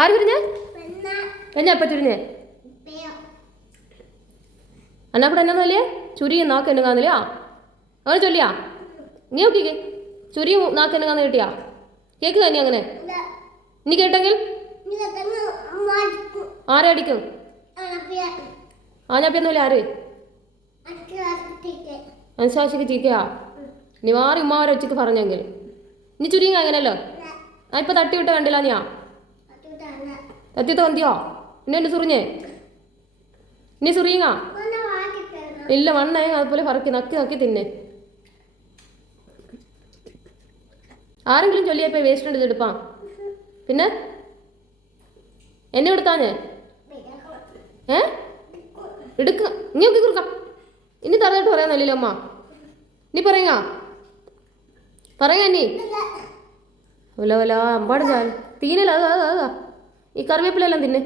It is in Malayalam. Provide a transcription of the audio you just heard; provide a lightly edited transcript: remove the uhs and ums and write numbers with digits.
ആര് തിരിഞ്ഞേ? എന്നാ എപ്പം തിരിഞ്ഞേ? എന്നാ കൂടെ എന്നാന്നല്ലേ ചുരിയും നാക്ക് എന്നെ കാന്നില്ല അങ്ങനെ ചൊല്ലിയാ? നീ നോക്കിക്കേ ചുരിയും നാക്ക് എന്നെ കാന്ന് കേട്ടിയാ? കേക്ക് തന്നെ അങ്ങനെ നീ കേട്ടെങ്കിൽ ആരെ അടിക്കും? ആഞ്ഞാപ്പിയൊന്നുമില്ല. ആര് അനുശാസിക്ക് ചീക്കയാ? നീ മാറി ഉമ്മാവരെ ഉച്ചക്ക് പറഞ്ഞെങ്കിൽ നീ ചുരിയും അങ്ങനല്ലോ. ആ ഇപ്പം തട്ടി വിട്ട കണ്ടില്ല നീയാ തത്തിയത്ത് വന്തിയോ? എന്നെ സുറിഞ്ഞേ നീ സുറിയുങ്ങ ഇല്ല വണ്ണേ അതുപോലെ പറക്കി നക്കി നക്കി തിന്നെ. ആരെങ്കിലും ചൊല്ലിയപ്പോ വേസ്റ്റ് ഉണ്ട് എടുപ്പാ. പിന്നെ എന്നെ എടുത്താഞ്ഞേ എടുക്ക നീ ഒക്കെ കുറുക്ക ഇനി തറന്നിട്ട് പറയാന്നല്ലോ അമ്മ. നീ പറയുക നീ ഒല ഒല അമ്പാട് ചാൽ തീനല്ല. ഈ കറിവേപ്പിലെല്ലാം തിന്നെ.